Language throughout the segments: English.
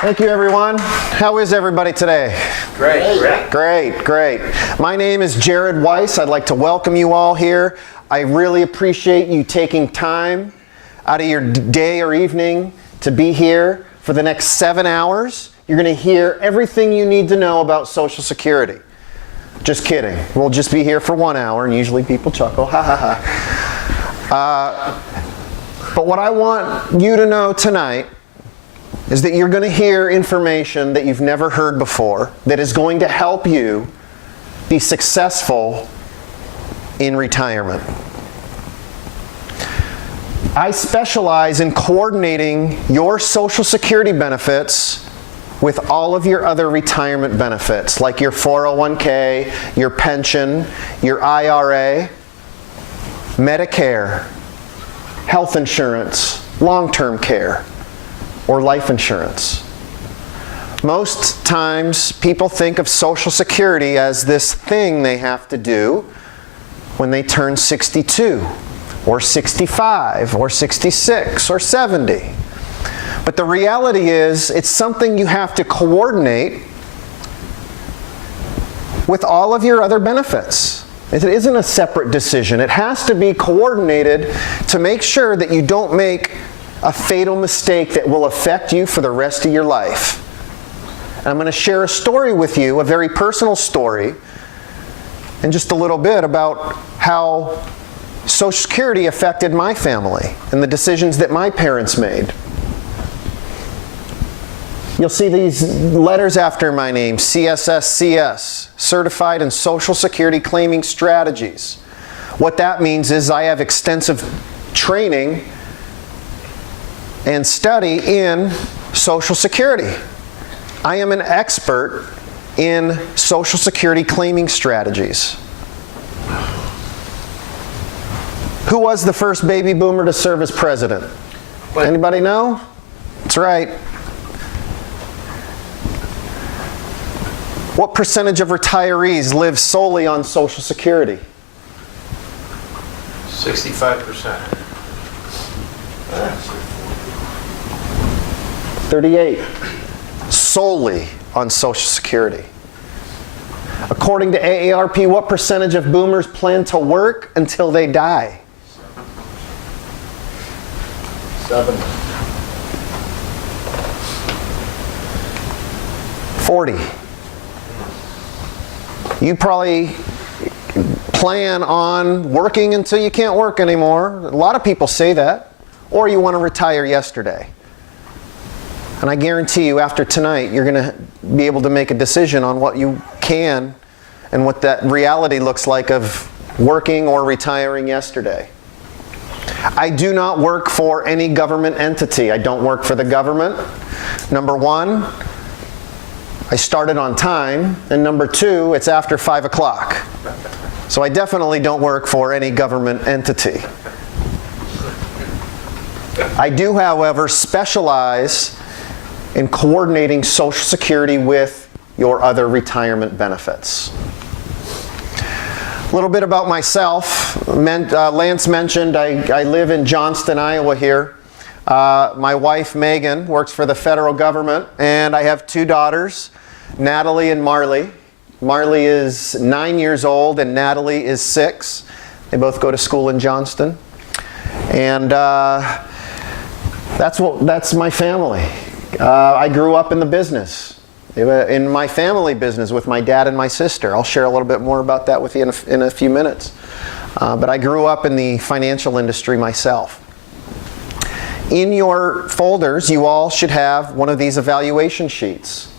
Thank you, everyone. How is everybody today? Great. My name is Jared Weiss. I'd like to welcome you all here. I really appreciate you taking time out of your day or evening to be here for the next 7 hours. You're going to hear everything you need to know about Social Security. Just kidding. We'll just be here for 1 hour, and usually people chuckle, ha ha ha. But what I want you to know tonight is that you're going to hear information that you've never heard before that is going to help you be successful in retirement. I specialize in coordinating your Social Security benefits with all of your other retirement benefits, like your 401k, your pension, your IRA, Medicare, health insurance, long-term care, or life insurance. Most times people think of Social Security as this thing they have to do when they turn 62 or 65 or 66 or 70. But the reality is it's something you have to coordinate with all of your other benefits. It isn't a separate decision. It has to be coordinated to make sure that you don't make a fatal mistake that will affect you for the rest of your life. And I'm going to share a story with you, a very personal story, in just a little bit about how Social Security affected my family and the decisions that my parents made. You'll see these letters after my name, CSSCS, Certified in Social Security Claiming Strategies. What that means is I have extensive training and study in Social Security. I am an expert in Social Security claiming strategies. Who was the first baby boomer to serve as president? Anybody know? That's right. What percentage of retirees live solely on Social Security? 65%. 38. Solely on Social Security. According to AARP, what percentage of boomers plan to work until they die? 7. 40. You probably plan on working until you can't work anymore. A lot of people say that. Or you want to retire yesterday. And I guarantee you after tonight, you're going to be able to make a decision on what you can and what that reality looks like of working or retiring yesterday. I do not work for any government entity. I don't work for the government. Number one, I started on time. And number two, it's after 5 o'clock. So I definitely don't work for any government entity. I do, however, specialize in coordinating Social Security with your other retirement benefits. A little bit about myself. Lance mentioned I live in Johnston, Iowa here. My wife, Megan, works for the federal government, and I have 2 daughters, Natalie and Marley. Marley is 9 years old, and Natalie is 6. They both go to school in Johnston. And that's my family. I grew up in the business, in my family business with my dad and my sister. I'll share a little bit more about that with you in a few minutes. But I grew up in the financial industry myself. In your folders, you all should have one of these evaluation sheets.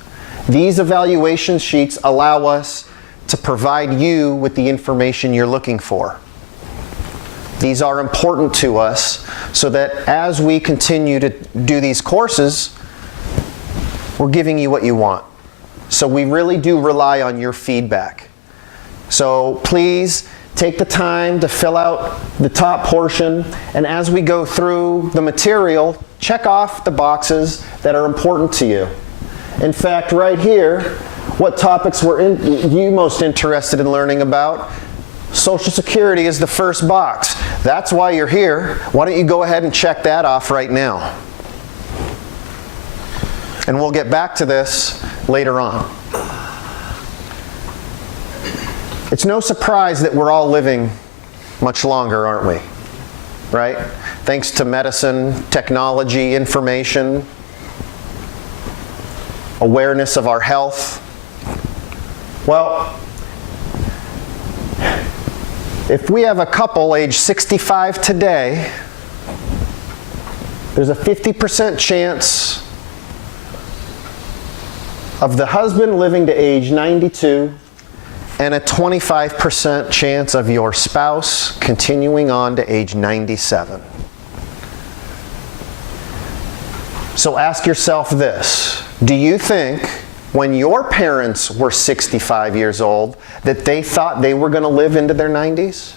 These evaluation sheets allow us to provide you with the information you're looking for. These are important to us so that as we continue to do these courses, we're giving you what you want. So we really do rely on your feedback. So please take the time to fill out the top portion, and as we go through the material, check off the boxes that are important to you. In fact, right here, what topics were you most interested in learning about? Social Security is the first box. That's why you're here. Why don't you go ahead and check that off right now? And we'll get back to this later on. It's no surprise that we're all living much longer, aren't we? Right? Thanks to medicine, technology, information, awareness of our health. Well, if we have a couple age 65 today, there's a 50% chance of the husband living to age 92 and a 25% chance of your spouse continuing on to age 97. So ask yourself this: do you think when your parents were 65 years old that they thought they were going to live into their 90s?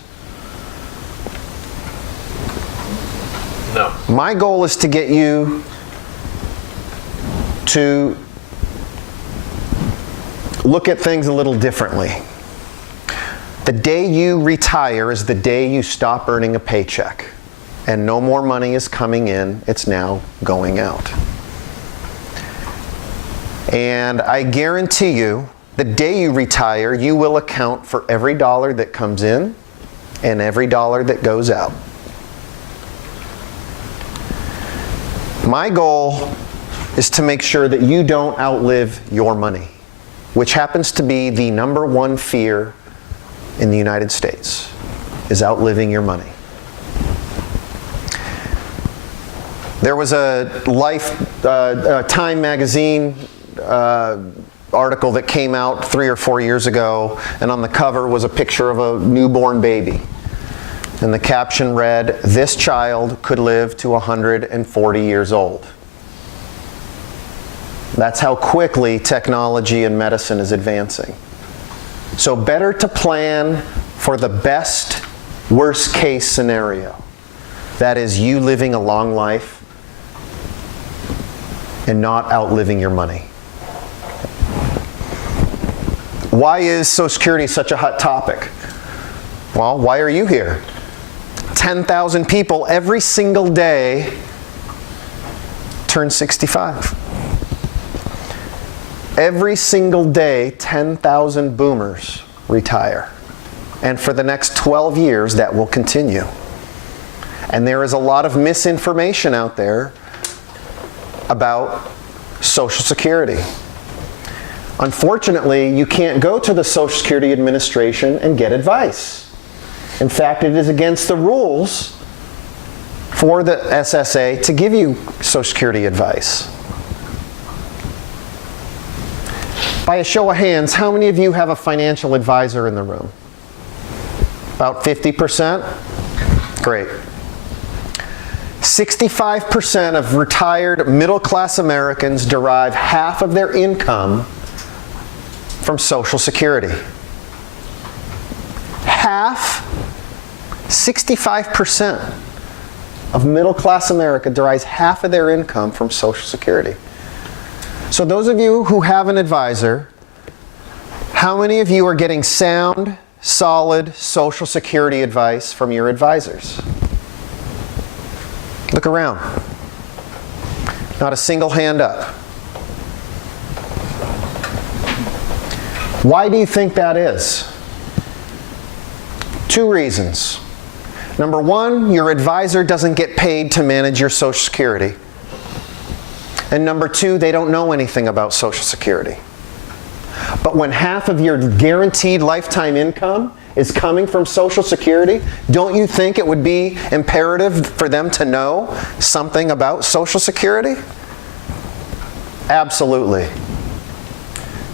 No. My goal is to get you to look at things a little differently. The day you retire is the day you stop earning a paycheck, and no more money is coming in, it's now going out. And I guarantee you, the day you retire, you will account for every dollar that comes in and every dollar that goes out. My goal is to make sure that you don't outlive your money, which happens to be the #1 fear in the United States, is outliving your money. There was a Time magazine article that came out 3 or 4 years ago, and on the cover was a picture of a newborn baby. And the caption read, "This child could live to 140 years old." That's how quickly technology and medicine is advancing. So better to plan for the best worst case scenario. That is you living a long life and not outliving your money. Why is Social Security such a hot topic? Well, why are you here? 10,000 people every single day turn 65. Every single day, 10,000 boomers retire. And for the next 12 years, that will continue. And there is a lot of misinformation out there about Social Security. Unfortunately, you can't go to the Social Security Administration and get advice. In fact, it is against the rules for the SSA to give you Social Security advice. By a show of hands, how many of you have a financial advisor in the room? About 50%? Great. 65% of retired middle-class Americans derive half of their income from Social Security. Half, 65% of middle-class America derives half of their income from Social Security. So those of you who have an advisor, how many of you are getting sound, solid Social Security advice from your advisors? Look around. Not a single hand up. Why do you think that is? 2 reasons. Number 1, your advisor doesn't get paid to manage your Social Security. And number 2, they don't know anything about Social Security. But when half of your guaranteed lifetime income is coming from Social Security, don't you think it would be imperative for them to know something about Social Security? Absolutely.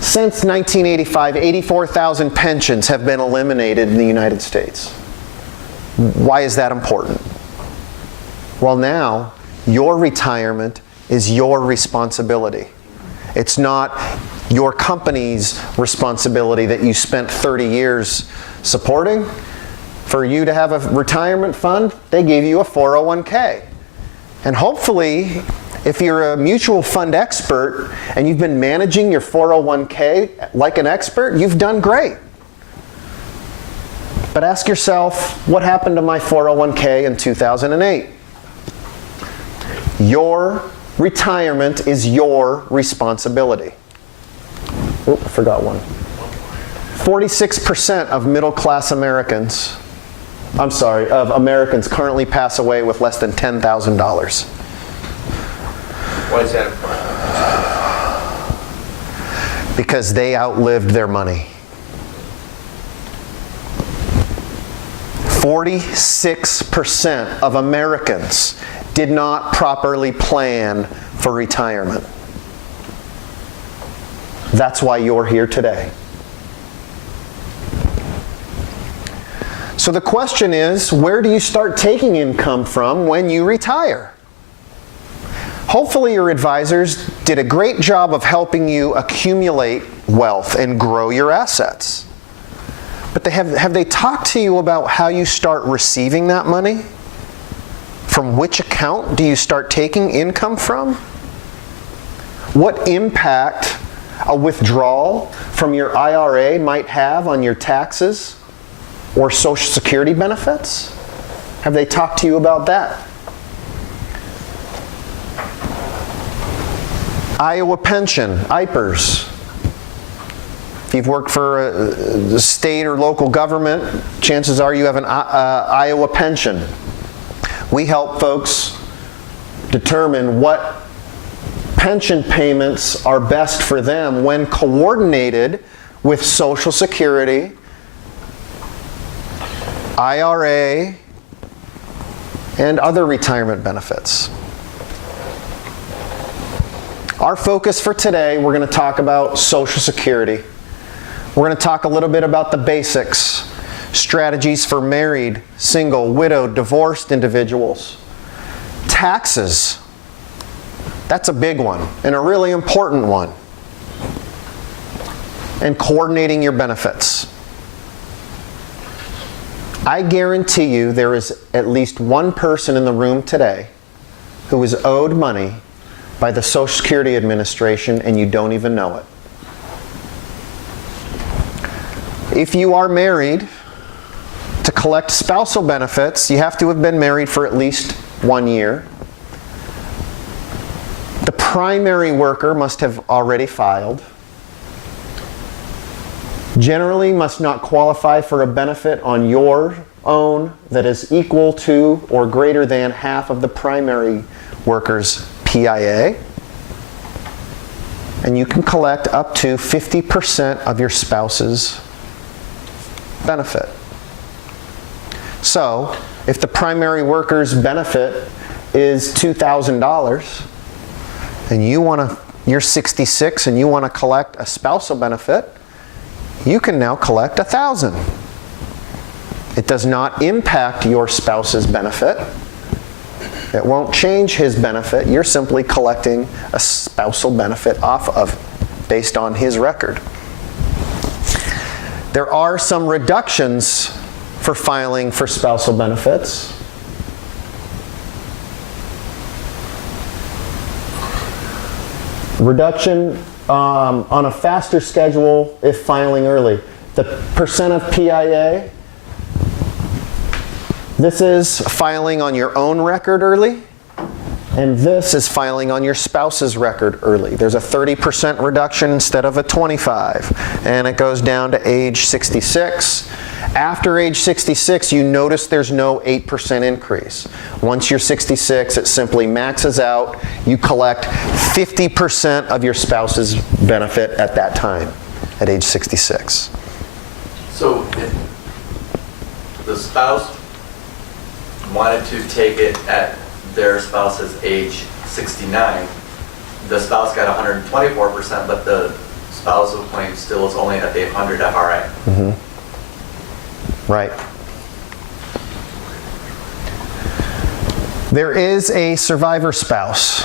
Since 1985, 84,000 pensions have been eliminated in the United States. Why is that important? Well, now, your retirement is your responsibility. It's not your company's responsibility that you spent 30 years supporting. For you to have a retirement fund, they gave you a 401k. And hopefully, if you're a mutual fund expert and you've been managing your 401k like an expert, you've done great. But ask yourself, what happened to my 401k in 2008? Your retirement is your responsibility. Oh, I forgot one. 46% of middle-class Americans, of Americans currently pass away with less than $10,000. Why is that important? Because they outlived their money. 46% of Americans did not properly plan for retirement. That's why you're here today. So the question is, where do you start taking income from when you retire? Hopefully your advisors did a great job of helping you accumulate wealth and grow your assets. But have they talked to you about how you start receiving that money? From which account do you start taking income from? What impact a withdrawal from your IRA might have on your taxes or Social Security benefits? Have they talked to you about that? Iowa pension, IPERS. If you've worked for the state or local government, chances are you have an Iowa pension. We help folks determine what pension payments are best for them when coordinated with Social Security, IRA, and other retirement benefits. Our focus for today, we're going to talk about Social Security. We're going to talk a little bit about the basics, strategies for married, single, widowed, divorced individuals. Taxes. That's a big one and a really important one. And coordinating your benefits. I guarantee you there is at least one person in the room today who is owed money by the Social Security Administration and you don't even know it. If you are married, to collect spousal benefits, you have to have been married for at least 1 year. The primary worker must have already filed. Generally must not qualify for a benefit on your own that is equal to or greater than half of the primary worker's PIA. And you can collect up to 50% of your spouse's benefit. So, if the primary worker's benefit is $2,000 and you're 66 and you want to collect a spousal benefit, you can now collect $1,000. It does not impact your spouse's benefit. It won't change his benefit. You're simply collecting a spousal benefit off of, based on his record. There are some reductions for filing for spousal benefits. Reduction on a faster schedule if filing early. The percent of PIA, this is filing on your own record early, and this is filing on your spouse's record early. There's a 30% reduction instead of a 25%, and it goes down to age 66. After age 66, you notice there's no 8% increase. Once you're 66, it simply maxes out. You collect 50% of your spouse's benefit at that time, at age 66. So if the spouse wanted to take it at their spouse's age 69, the spouse got 124%, but the spousal claim still is only at the 100 FRA. Mm-hmm. Right. There is a survivor spouse.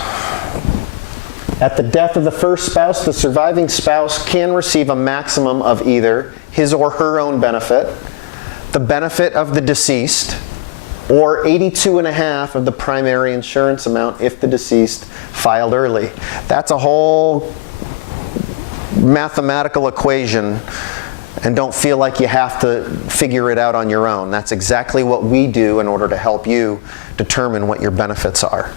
At the death of the first spouse, the surviving spouse can receive a maximum of either his or her own benefit, the benefit of the deceased, or 82.5% of the primary insurance amount if the deceased filed early. That's a whole mathematical equation, and don't feel like you have to figure it out on your own. That's exactly what we do in order to help you determine what your benefits are.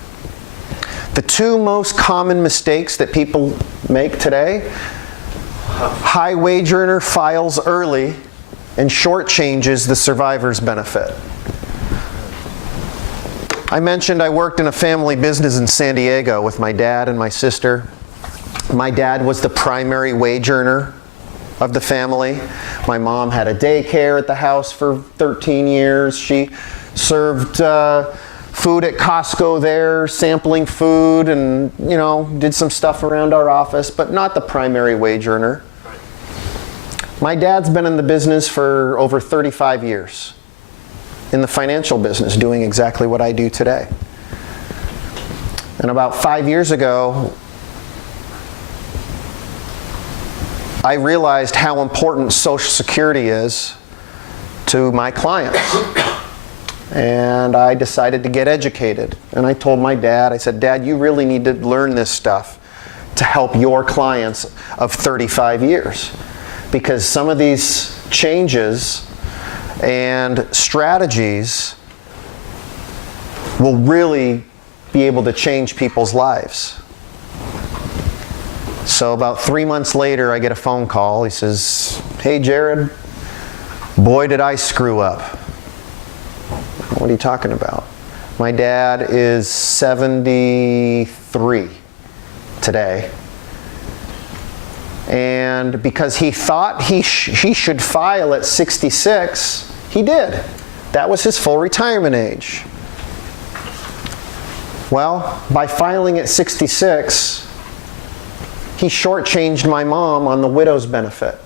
The two most common mistakes that people make today: high wage earner files early and shortchanges the survivor's benefit. I mentioned I worked in a family business in San Diego with my dad and my sister. My dad was the primary wage earner of the family. My mom had a daycare at the house for 13 years. She served food at Costco there, sampling food, and did some stuff around our office, but not the primary wage earner. My dad's been in the business for over 35 years, in the financial business, doing exactly what I do today. And about 5 years ago, I realized how important Social Security is to my clients. And I decided to get educated. And I told my dad, I said, "Dad, you really need to learn this stuff to help your clients of 35 years. Because some of these changes and strategies will really be able to change people's lives." So about 3 months later, I get a phone call. He says, "Hey, Jared, boy, did I screw up." What are you talking about? My dad is 73 today. And because he thought he should file at 66, he did. That was his full retirement age. Well, by filing at 66, he shortchanged my mom on the widow's benefit.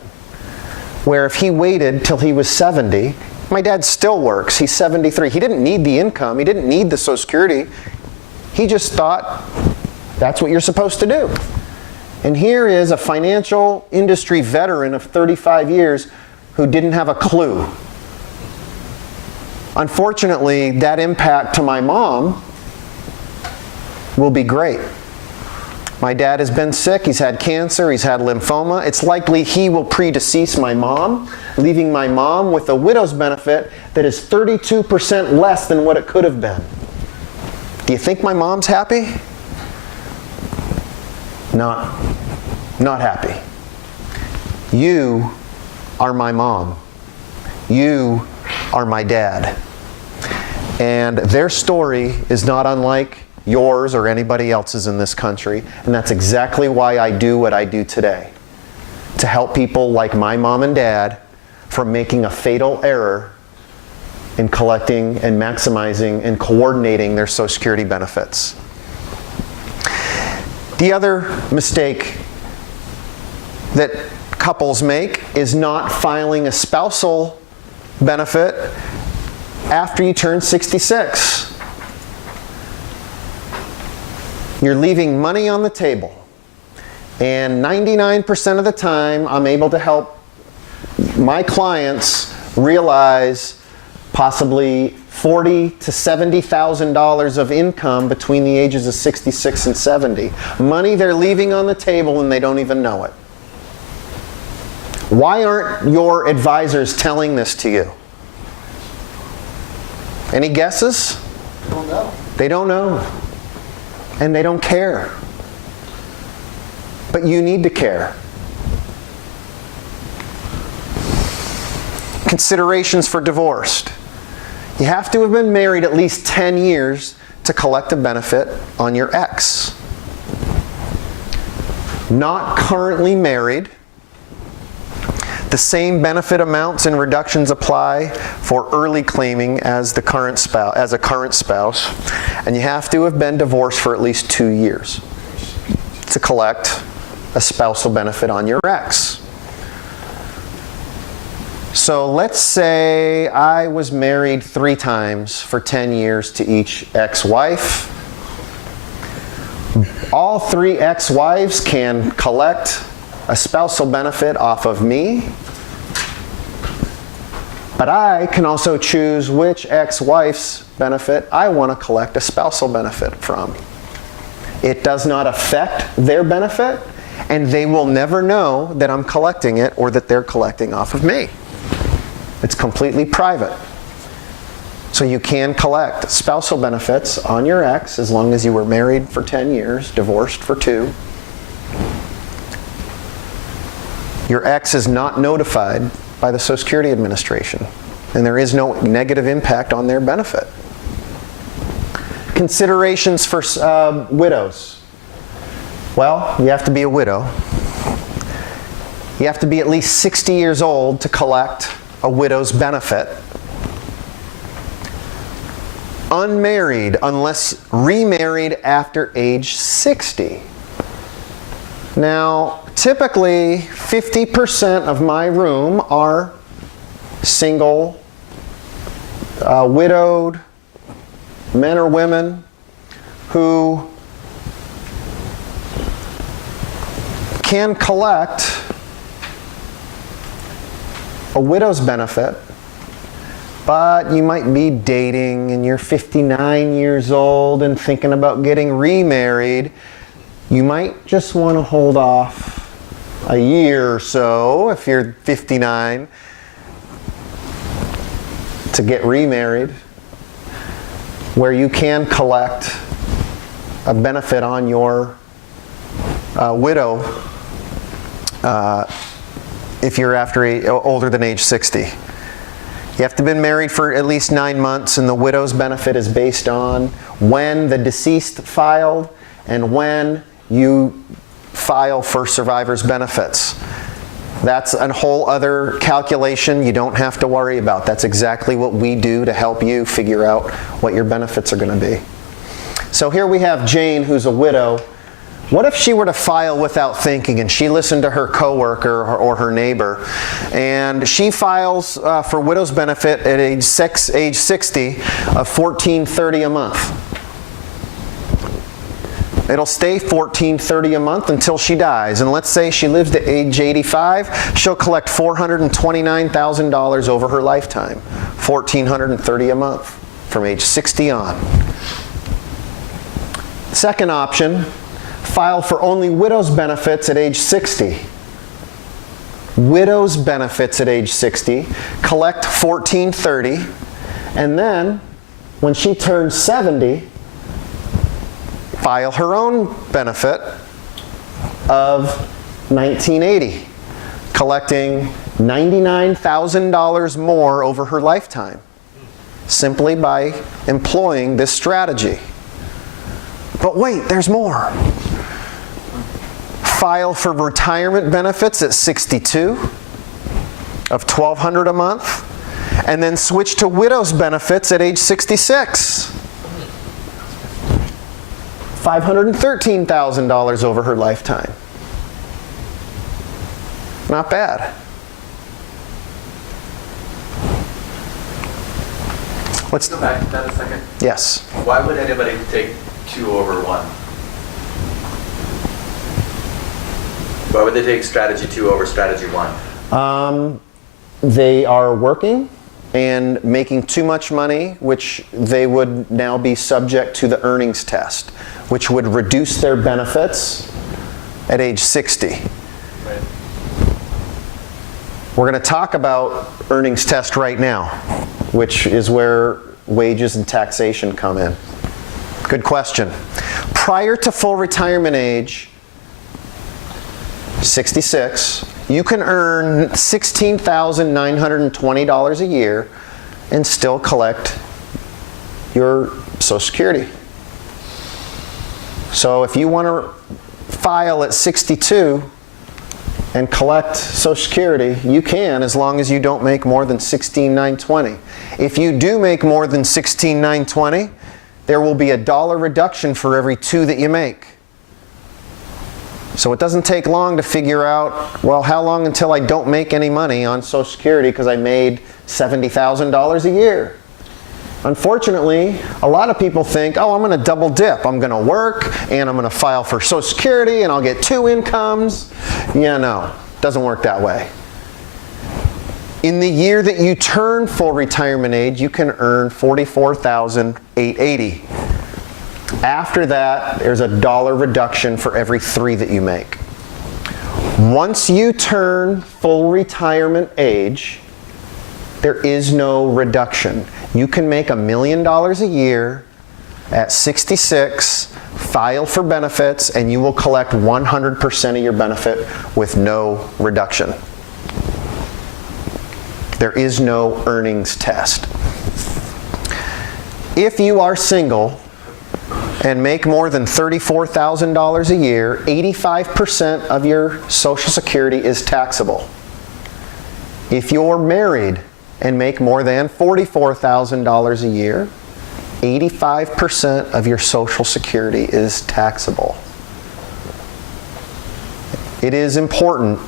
Where if he waited till he was 70, my dad still works, he's 73. He didn't need the income, he didn't need the Social Security. He just thought that's what you're supposed to do. And here is a financial industry veteran of 35 years who didn't have a clue. Unfortunately, that impact to my mom will be great. My dad has been sick, he's had cancer, he's had lymphoma. It's likely he will predecease my mom, leaving my mom with a widow's benefit that is 32% less than what it could have been. Do you think my mom's happy? Not happy. You are my mom. You are my dad. And their story is not unlike yours or anybody else's in this country, and that's exactly why I do what I do today. To help people like my mom and dad from making a fatal error in collecting and maximizing and coordinating their Social Security benefits. The other mistake that couples make is not filing a spousal benefit after you turn 66. You're leaving money on the table. And 99% of the time, I'm able to help my clients realize possibly $40,000 to $70,000 of income between the ages of 66 and 70. Money they're leaving on the table and they don't even know it. Why aren't your advisors telling this to you? Any guesses? I don't know. They don't know. And they don't care. But you need to care. Considerations for divorced. You have to have been married at least 10 years to collect a benefit on your ex. Not currently married. The same benefit amounts and reductions apply for early claiming as a current spouse, and you have to have been divorced for at least 2 years to collect a spousal benefit on your ex. So let's say I was married 3 times for 10 years to each ex-wife. All 3 ex-wives can collect a spousal benefit off of me, but I can also choose which ex-wife's benefit I want to collect a spousal benefit from. It does not affect their benefit, and they will never know that I'm collecting it or that they're collecting off of me. It's completely private. So you can collect spousal benefits on your ex as long as you were married for 10 years, divorced for 2. Your ex is not notified by the Social Security Administration, and there is no negative impact on their benefit. Considerations for widows. Well, you have to be a widow. You have to be at least 60 years old to collect a widow's benefit. Unmarried unless remarried after age 60. Now, typically 50% of my room are single, widowed men or women who can collect a widow's benefit, but you might be dating and you're 59 years old and thinking about getting remarried. You might just want to hold off a year or so if you're 59 to get remarried, where you can collect a benefit on your widow if you're older than age 60. You have to have been married for at least 9 months, and the widow's benefit is based on when the deceased filed and when you file for survivor's benefits. That's a whole other calculation you don't have to worry about. That's exactly what we do to help you figure out what your benefits are going to be. So here we have Jane, who's a widow. What if she were to file without thinking and she listened to her coworker or her neighbor, and she files for widow's benefit at age 60 of $14.30 a month? It'll stay $14.30 a month until she dies. And let's say she lives to age 85, she'll collect $429,000 over her lifetime. $1,430 a month from age 60 on. Second option, file for only widow's benefits at age 60. Widow's benefits at age 60, collect $14.30, and then when she turns 70, file her own benefit of $19.80, collecting $99,000 more over her lifetime, simply by employing this strategy. But wait, there's more. File for retirement benefits at 62 of $1,200 a month, and then switch to widow's benefits at age 66. $513,000 over her lifetime. Not bad. Let's go back to that a second. Yes. Why would anybody take 2 over 1? Why would they take strategy 2 over strategy 1? They are working and making too much money, which they would now be subject to the earnings test, which would reduce their benefits at age 60. Right. We're going to talk about earnings test right now, which is where wages and taxation come in. Good question. Prior to full retirement age, 66, you can earn $16,920 a year and still collect your Social Security. So if you want to file at 62 and collect Social Security, you can, as long as you don't make more than $16,920. If you do make more than $16,920, there will be $1 reduction for every 2 that you make. So it doesn't take long to figure out, well, how long until I don't make any money on Social Security because I made $70,000 a year? Unfortunately, a lot of people think, oh, I'm going to double dip. I'm going to work and I'm going to file for Social Security and I'll get 2 incomes. Yeah, no, it doesn't work that way. In the year that you turn full retirement age, you can earn $44,880. After that, there's $1 reduction for every 3 that you make. Once you turn full retirement age, there is no reduction. You can make $1 million a year at 66, file for benefits, and you will collect 100% of your benefit with no reduction. There is no earnings test. If you are single and make more than $34,000 a year, 85% of your Social Security is taxable. If you're married and make more than $44,000 a year, 85% of your Social Security is taxable. It is important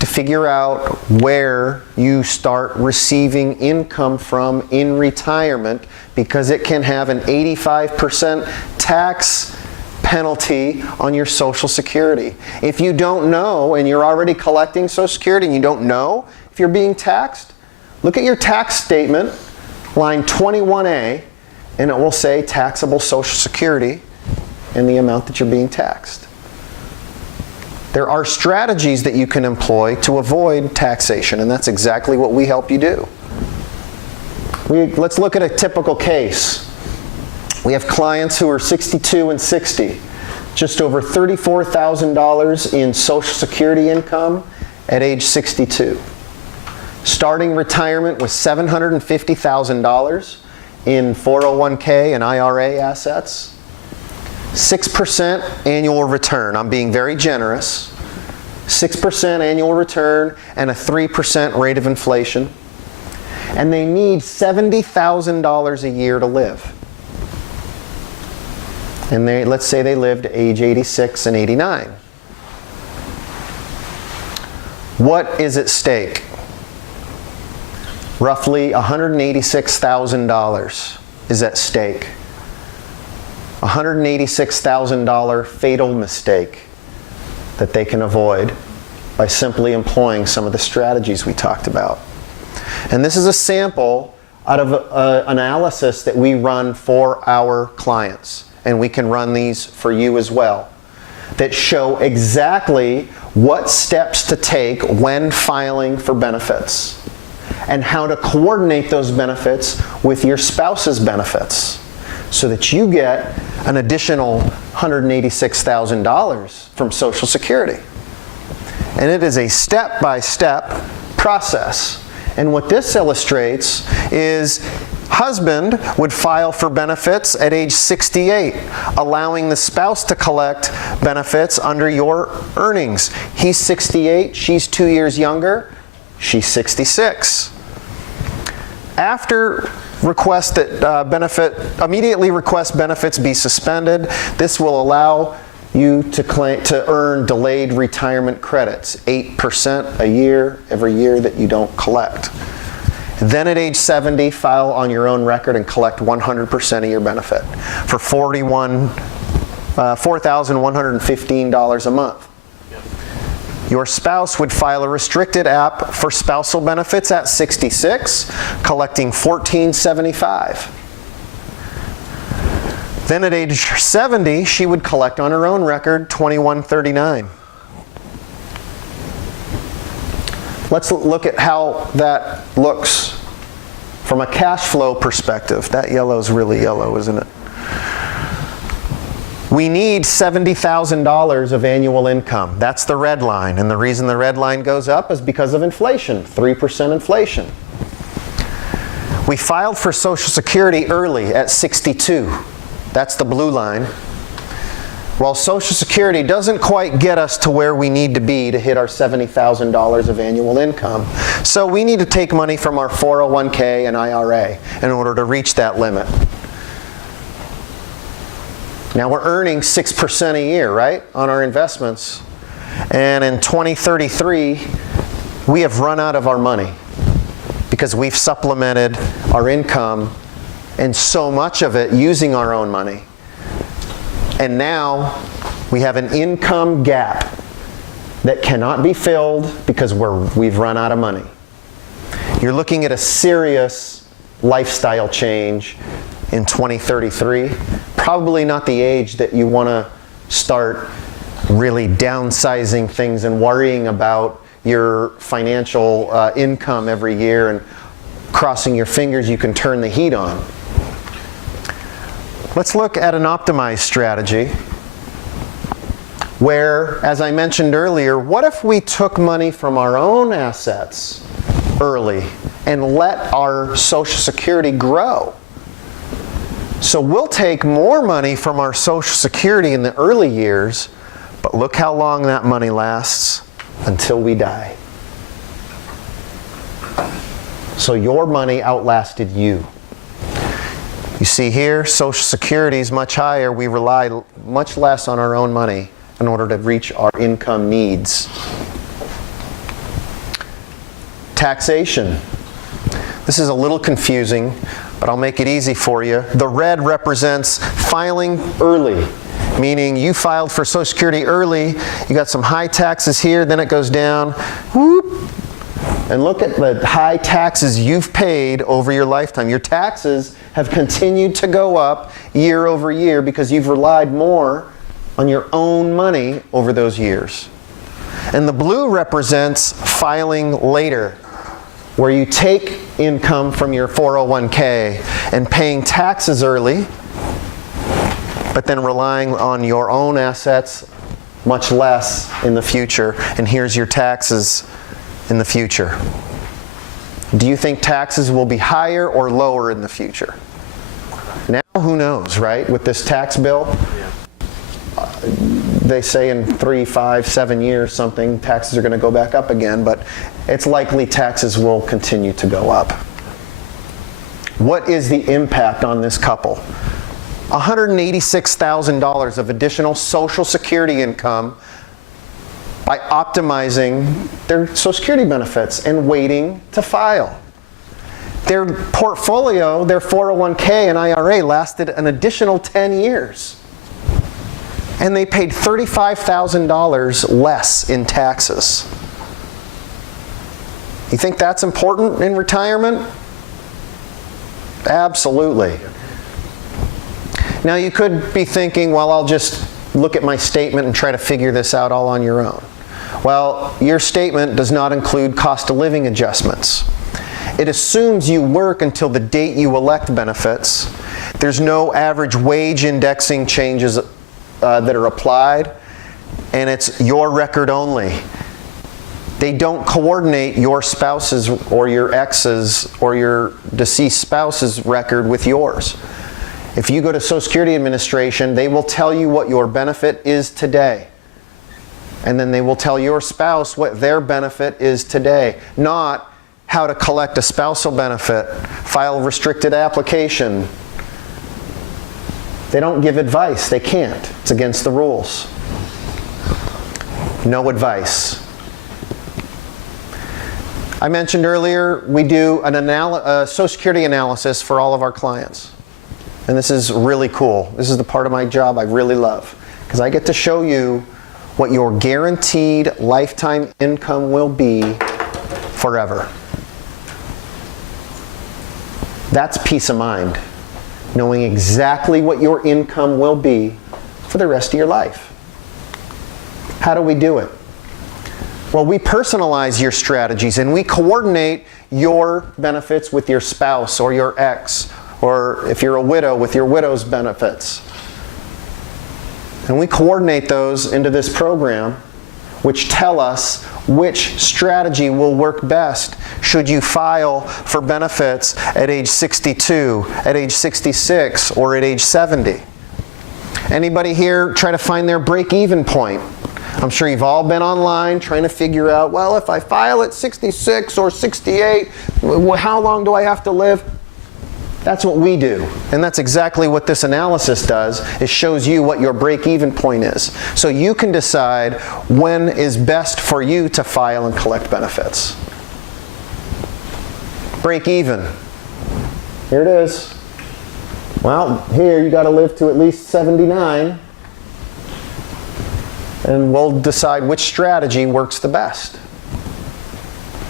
to figure out where you start receiving income from in retirement, because it can have an 85% tax penalty on your Social Security. If you don't know, and you're already collecting Social Security and you don't know if you're being taxed, look at your tax statement, line 21A, and it will say taxable Social Security and the amount that you're being taxed. There are strategies that you can employ to avoid taxation, and that's exactly what we help you do. Let's look at a typical case. We have clients who are 62 and 60, just over $34,000 in Social Security income at age 62. Starting retirement with $750,000 in 401k and IRA assets. 6% annual return. I'm being very generous. 6% annual return and a 3% rate of inflation. And they need $70,000 a year to live. And let's say they lived to age 86 and 89. What is at stake? Roughly $186,000 is at stake. $186,000 fatal mistake that they can avoid by simply employing some of the strategies we talked about. And this is a sample out of analysis that we run for our clients, and we can run these for you as well, that show exactly what steps to take when filing for benefits and how to coordinate those benefits with your spouse's benefits, so that you get an additional $186,000 from Social Security. And it is a step-by-step process. And what this illustrates is husband would file for benefits at age 68, allowing the spouse to collect benefits under your earnings. He's 68, she's 2 years younger, she's 66. After request that immediately request benefits be suspended. This will allow you to earn delayed retirement credits, 8% a year, every year that you don't collect. Then at age 70, file on your own record and collect 100% of your benefit for $4,115 a month. Your spouse would file a restricted app for spousal benefits at 66, collecting $1,475. Then at age 70, she would collect on her own record $2,139. Let's look at how that looks from a cash flow perspective. That yellow is really yellow, isn't it? We need $70,000 of annual income. That's the red line. And the reason the red line goes up is because of inflation, 3% inflation. We filed for Social Security early at 62. That's the blue line. Well, Social Security doesn't quite get us to where we need to be to hit our $70,000 of annual income. So we need to take money from our 401k and IRA in order to reach that limit. Now we're earning 6% a year, right, on our investments. And in 2033, we have run out of our money because we've supplemented our income, and so much of it using our own money. And now we have an income gap that cannot be filled because we've run out of money. You're looking at a serious lifestyle change in 2033. Probably not the age that you want to start really downsizing things and worrying about your financial income every year and crossing your fingers you can turn the heat on. Let's look at an optimized strategy where, as I mentioned earlier, what if we took money from our own assets early and let our Social Security grow? So we'll take more money from our Social Security in the early years, but look how long that money lasts until we die. So your money outlasted you. You see here, Social Security is much higher. We rely much less on our own money in order to reach our income needs. Taxation. This is a little confusing, but I'll make it easy for you. The red represents filing early, meaning you filed for Social Security early, you got some high taxes here, then it goes down, whoop, and look at the high taxes you've paid over your lifetime. Your taxes have continued to go up year over year because you've relied more on your own money over those years. And the blue represents filing later, where you take income from your 401k and paying taxes early, but then relying on your own assets much less in the future, and here's your taxes in the future. Do you think taxes will be higher or lower in the future? Now, who knows, right? With this tax bill, they say in 3, 5, 7 years something, taxes are going to go back up again, but it's likely taxes will continue to go up. What is the impact on this couple? $186,000 of additional Social Security income by optimizing their Social Security benefits and waiting to file. Their portfolio, their 401k and IRA lasted an additional 10 years. And they paid $35,000 less in taxes. You think that's important in retirement? Absolutely. Now you could be thinking, well, I'll just look at my statement and try to figure this out all on your own. Well, your statement does not include cost of living adjustments. It assumes you work until the date you elect benefits. There's no average wage indexing changes that are applied, and it's your record only. They don't coordinate your spouse's or your ex's or your deceased spouse's record with yours. If you go to Social Security Administration, they will tell you what your benefit is today. And then they will tell your spouse what their benefit is today, not how to collect a spousal benefit, file a restricted application. They don't give advice. They can't. It's against the rules. No advice. I mentioned earlier we do a Social Security analysis for all of our clients. And this is really cool. This is the part of my job I really love, because I get to show you what your guaranteed lifetime income will be forever. That's peace of mind, knowing exactly what your income will be for the rest of your life. How do we do it? Well, we personalize your strategies and we coordinate your benefits with your spouse or your ex, or if you're a widow, with your widow's benefits. And we coordinate those into this program, which tell us which strategy will work best should you file for benefits at age 62, at age 66, or at age 70. Anybody here try to find their break-even point? I'm sure you've all been online trying to figure out, well, if I file at 66 or 68, how long do I have to live? That's what we do. And that's exactly what this analysis does. It shows you what your break-even point is. So you can decide when is best for you to file and collect benefits. Break even. Here it is. Well, here you got to live to at least 79. And we'll decide which strategy works the best.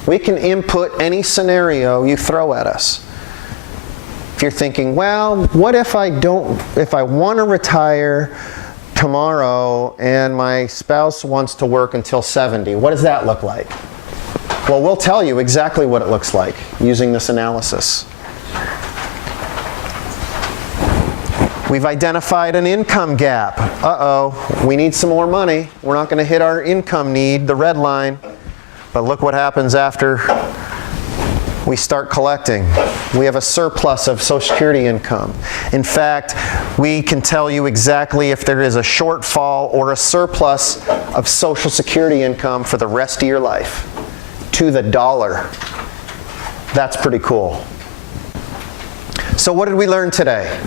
We can input any scenario you throw at us. If you're thinking, well, what if I want to retire tomorrow and my spouse wants to work until 70, what does that look like? Well, we'll tell you exactly what it looks like using this analysis. We've identified an income gap. Uh-oh, we need some more money. We're not going to hit our income need, the red line. But look what happens after we start collecting. We have a surplus of Social Security income. In fact, we can tell you exactly if there is a shortfall or a surplus of Social Security income for the rest of your life, to the dollar. That's pretty cool. So what did we learn today?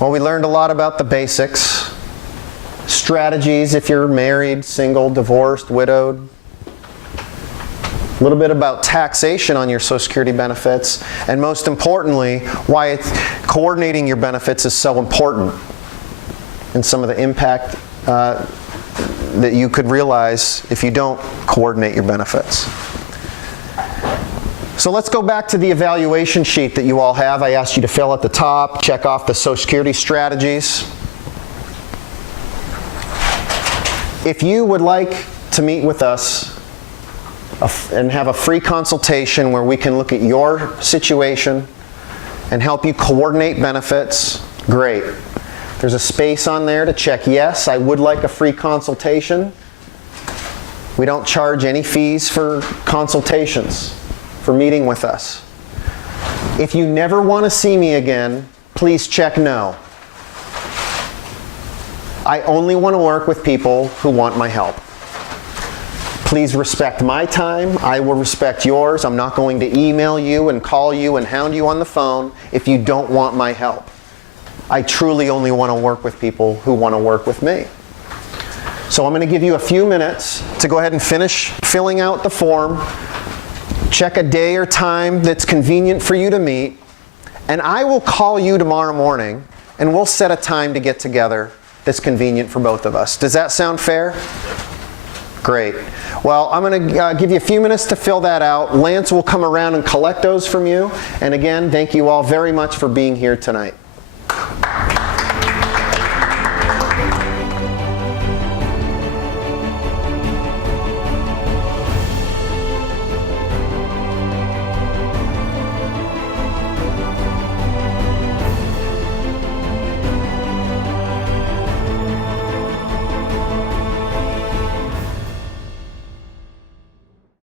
Well, we learned a lot about the basics, strategies if you're married, single, divorced, widowed, a little bit about taxation on your Social Security benefits, and most importantly, why coordinating your benefits is so important, and some of the impact that you could realize if you don't coordinate your benefits. So let's go back to the evaluation sheet that you all have. I asked you to fill at the top, check off the Social Security strategies. If you would like to meet with us and have a free consultation where we can look at your situation and help you coordinate benefits, great. There's a space on there to check yes, I would like a free consultation. We don't charge any fees for consultations, for meeting with us. If you never want to see me again, please check no. I only want to work with people who want my help. Please respect my time. I will respect yours. I'm not going to email you and call you and hound you on the phone if you don't want my help. I truly only want to work with people who want to work with me. So I'm going to give you a few minutes to go ahead and finish filling out the form. Check a day or time that's convenient for you to meet, and I will call you tomorrow morning and we'll set a time to get together that's convenient for both of us. Does that sound fair? Great. Well, I'm going to give you a few minutes to fill that out. Lance will come around and collect those from you. And again, thank you all very much for being here tonight.